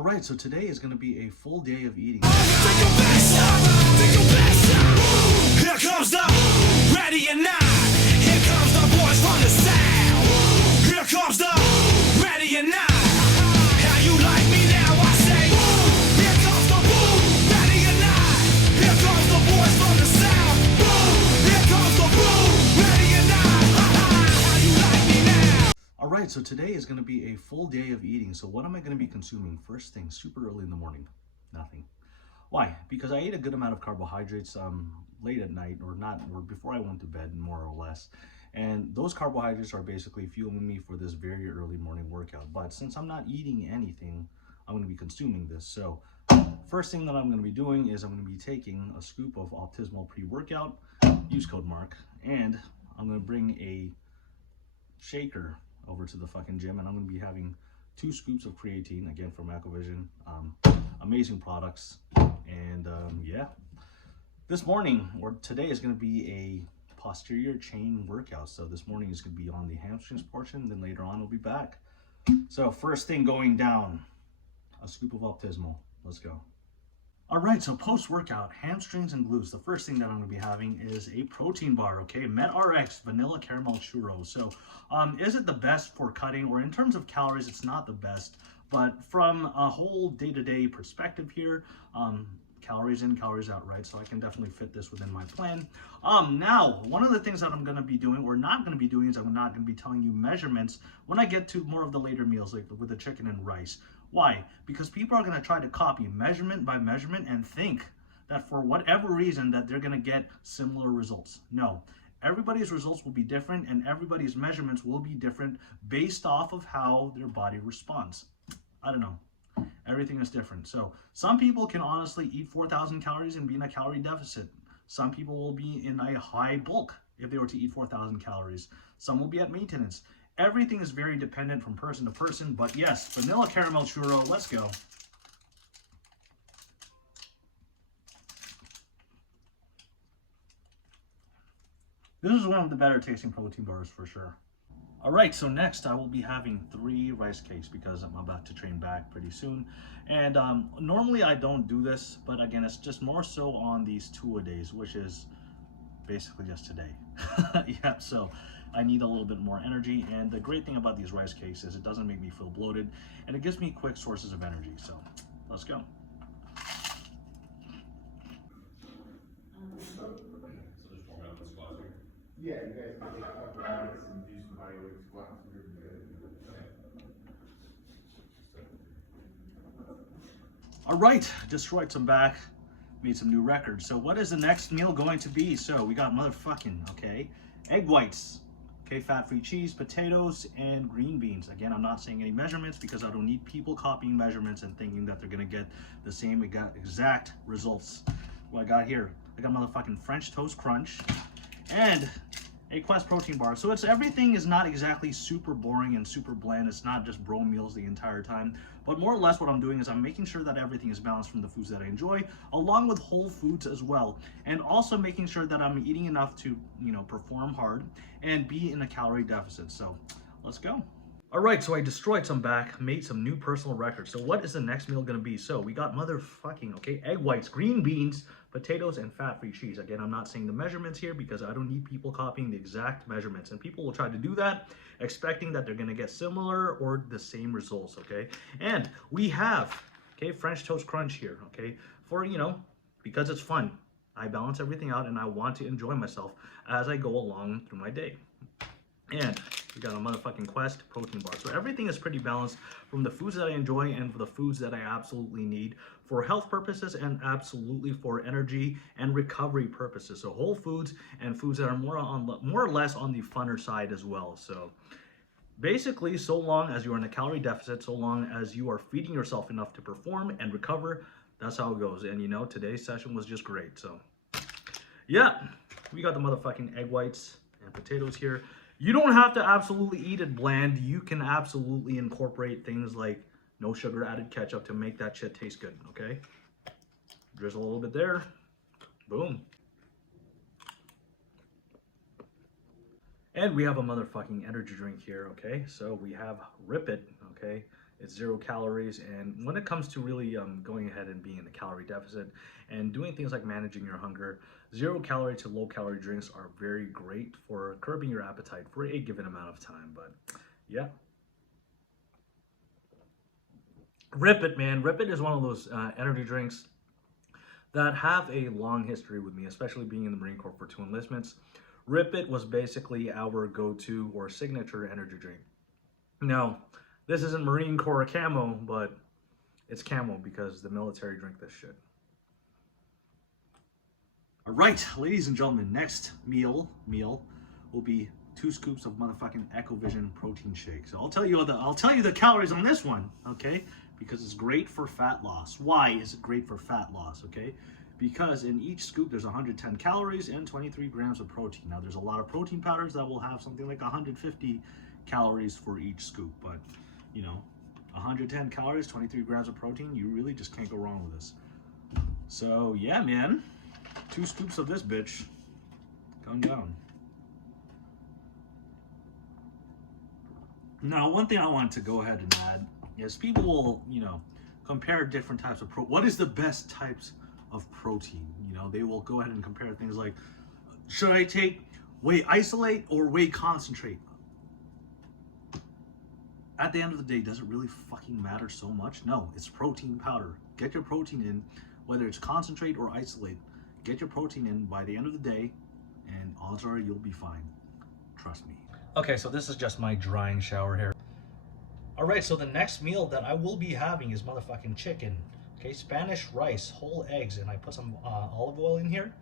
All right, so today is going to be a full day of eating. Here comes the ready or not. Here comes the boys from the south. Here comes the ready or not. How you like me now? I say, here comes the boom, ready or not. Here comes the boys from the south. Here comes the boom, ready or not. How you like me now? All right, so today is going to be a full day of eating. So what am I going to be consuming? First thing, super early in the morning, nothing. Why? Because I ate a good amount of carbohydrates late at night, or before I went to bed, more or less. And those carbohydrates are basically fueling me for this very early morning workout. But since I'm not eating anything, I'm going to be consuming this. So first thing that I'm going to be doing is I'm going to be taking a scoop of Optimal pre-workout, use code MARK, and I'm going to bring a shaker over to the fucking gym, and I'm going to be having 2 scoops of creatine, again from Macrovision. Amazing products. And yeah, this morning or today is going to be a posterior chain workout. So this morning is going to be on the hamstrings portion, then later on we'll be back. So first thing going down, a scoop of Optimal. Let's go. All right, so post-workout, hamstrings and glutes. The first thing that I'm going to be having is a protein bar, okay? MetRx Vanilla Caramel Churro. So is it the best for cutting, or in terms of calories, it's not the best. But from a whole day-to-day perspective here, calories in, calories out, right? So I can definitely fit this within my plan. Now, one of the things that I'm going to be doing, or not going to be doing, is I'm not going to be telling you measurements when I get to more of the later meals, like with the chicken and rice. Why? Because people are going to try to copy measurement by measurement and think that for whatever reason that they're going to get similar results. No. Everybody's results will be different, and everybody's measurements will be different based off of how their body responds. I don't know. Everything is different. So some people can honestly eat 4,000 calories and be in a calorie deficit. Some people will be in a high bulk if they were to eat 4,000 calories. Some will be at maintenance. Everything is very dependent from person to person. But yes, vanilla caramel churro, let's go. This is one of the better tasting protein bars for sure. All right, so next I will be having 3 rice cakes because I'm about to train back pretty soon. And normally I don't do this, but again, it's just more so on these 2-a-days, which is basically just today. Yeah, so I need a little bit more energy. And the great thing about these rice cakes is it doesn't make me feel bloated, and it gives me quick sources of energy. So let's go. Yeah, you guys can take a couple minutes and do some body weight squats. All right, destroyed some back, made some new records. So what is the next meal going to be? So we got motherfucking, okay, egg whites, okay, fat-free cheese, potatoes, and green beans. Again, I'm not saying any measurements because I don't need people copying measurements and thinking that they're gonna get the same exact results. What I got here, I got motherfucking French toast crunch and a Quest protein bar. So everything is not exactly super boring and super bland. It's not just bro meals the entire time, but more or less what I'm doing is I'm making sure that everything is balanced from the foods that I enjoy, along with whole foods as well, and also making sure that I'm eating enough to, you know, perform hard and be in a calorie deficit. So let's go. All right, so I destroyed some back, made some new personal records. So what is the next meal gonna be? So we got motherfucking, okay, egg whites, green beans, potatoes, and fat-free cheese. Again, I'm not saying the measurements here because I don't need people copying the exact measurements. And people will try to do that, expecting that they're gonna get similar or the same results, okay? And we have, okay, French toast crunch here, okay? For, you know, because it's fun. I balance everything out and I want to enjoy myself as I go along through my day. And we got a motherfucking Quest protein bar. So everything is pretty balanced from the foods that I enjoy and for the foods that I absolutely need for health purposes and absolutely for energy and recovery purposes. So whole foods and foods that are more or less on the funner side as well. So basically, so long as you're in a calorie deficit, so long as you are feeding yourself enough to perform and recover, that's how it goes. And you know, today's session was just great. So yeah, we got the motherfucking egg whites and potatoes here. You don't have to absolutely eat it bland. You can absolutely incorporate things like no sugar added ketchup to make that shit taste good, okay? Drizzle a little bit there. Boom. And we have a motherfucking energy drink here, okay? So we have Rip It, okay? It's 0 calories, and when it comes to really going ahead and being in a calorie deficit and doing things like managing your hunger, 0 calorie to low calorie drinks are very great for curbing your appetite for a given amount of time. But yeah, Rip It, man. Rip It is one of those energy drinks that have a long history with me, especially being in the Marine Corps for 2 enlistments. Rip It was basically our go-to or signature energy drink. Now, this isn't Marine Corps camo, but it's camo because the military drink this shit. All right, ladies and gentlemen, next meal will be 2 scoops of motherfucking EcoVision protein shake. So I'll tell you the calories on this one, okay? Because it's great for fat loss. Why is it great for fat loss, okay? Because in each scoop there's 110 calories and 23 grams of protein. Now there's a lot of protein powders that will have something like 150 calories for each scoop, but you know, 110 calories, 23 grams of protein, you really just can't go wrong with this. So yeah, man, 2 scoops of this bitch, come down. Now, one thing I wanted to go ahead and add is people will, you know, compare different types of what is the best types of protein? You know, they will go ahead and compare things like, should I take whey isolate or whey concentrate? At the end of the day, does it really fucking matter so much? No, it's protein powder. Get your protein in, whether it's concentrate or isolate. Get your protein in by the end of the day, and odds are you'll be fine. Trust me. Okay, so this is just my drying shower here. All right, so the next meal that I will be having is motherfucking chicken. Okay, Spanish rice, whole eggs, and I put some olive oil in here.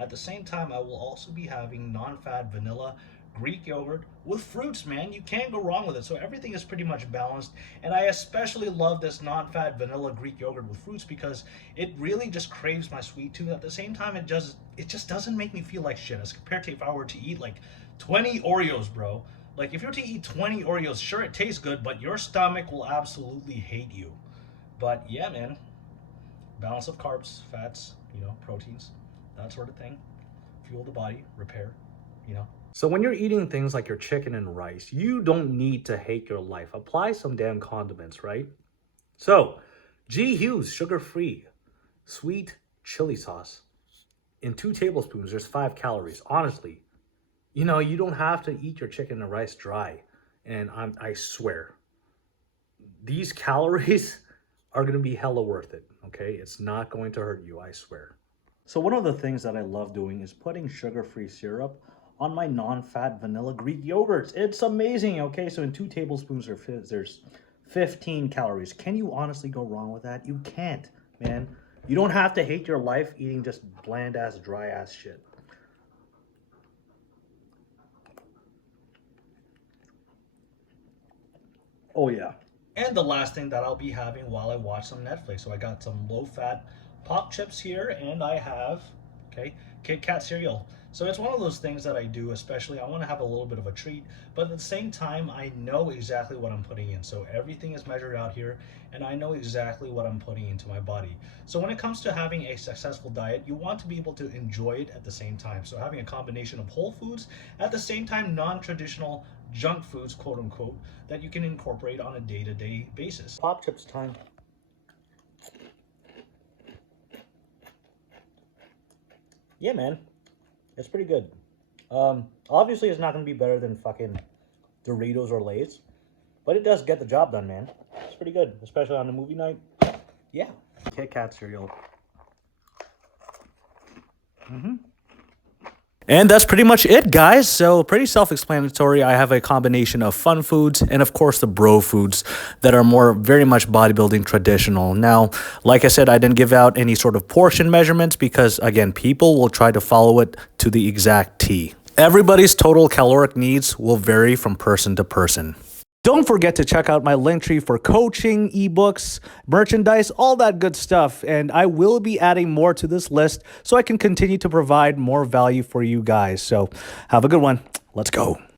At the same time, I will also be having non-fat vanilla Greek yogurt with fruits, man. You can't go wrong with it. So everything is pretty much balanced. And I especially love this non-fat vanilla Greek yogurt with fruits because it really just craves my sweet tooth. At the same time, it just doesn't make me feel like shit as compared to if I were to eat like 20 Oreos, bro. Like if you're to eat 20 Oreos, sure, it tastes good, but your stomach will absolutely hate you. But yeah, man, balance of carbs, fats, you know, proteins, that sort of thing. Fuel the body, repair, you know. So when you're eating things like your chicken and rice, you don't need to hate your life. Apply some damn condiments, right? So, G. Hughes, sugar-free, sweet chili sauce. In 2 tablespoons, there's 5 calories. Honestly, you know, you don't have to eat your chicken and rice dry. And I swear, these calories are going to be hella worth it, okay? It's not going to hurt you, I swear. So one of the things that I love doing is putting sugar-free syrup on my non-fat vanilla Greek yogurts. It's amazing, okay? So in 2 tablespoons, there's 15 calories. Can you honestly go wrong with that? You can't, man. You don't have to hate your life eating just bland-ass, dry-ass shit. Oh, yeah. And the last thing that I'll be having while I watch some Netflix. So I got some low-fat pop chips here, and I have, okay, Kit Kat cereal. So it's one of those things that I do, especially I want to have a little bit of a treat, but at the same time, I know exactly what I'm putting in. So everything is measured out here, and I know exactly what I'm putting into my body. So when it comes to having a successful diet, you want to be able to enjoy it at the same time. So having a combination of whole foods, at the same time, non-traditional junk foods, quote unquote, that you can incorporate on a day-to-day basis. Pop chips time. Yeah, man. It's pretty good. Obviously, it's not going to be better than fucking Doritos or Lay's, but it does get the job done, man. It's pretty good, especially on a movie night. Yeah. Kit Kat cereal. And that's pretty much it, guys. So pretty self-explanatory. I have a combination of fun foods and, of course, the bro foods that are more very much bodybuilding traditional. Now, like I said, I didn't give out any sort of portion measurements because, again, people will try to follow it to the exact T. Everybody's total caloric needs will vary from person to person. Don't forget to check out my link tree for coaching, ebooks, merchandise, all that good stuff. And I will be adding more to this list so I can continue to provide more value for you guys. So have a good one. Let's go.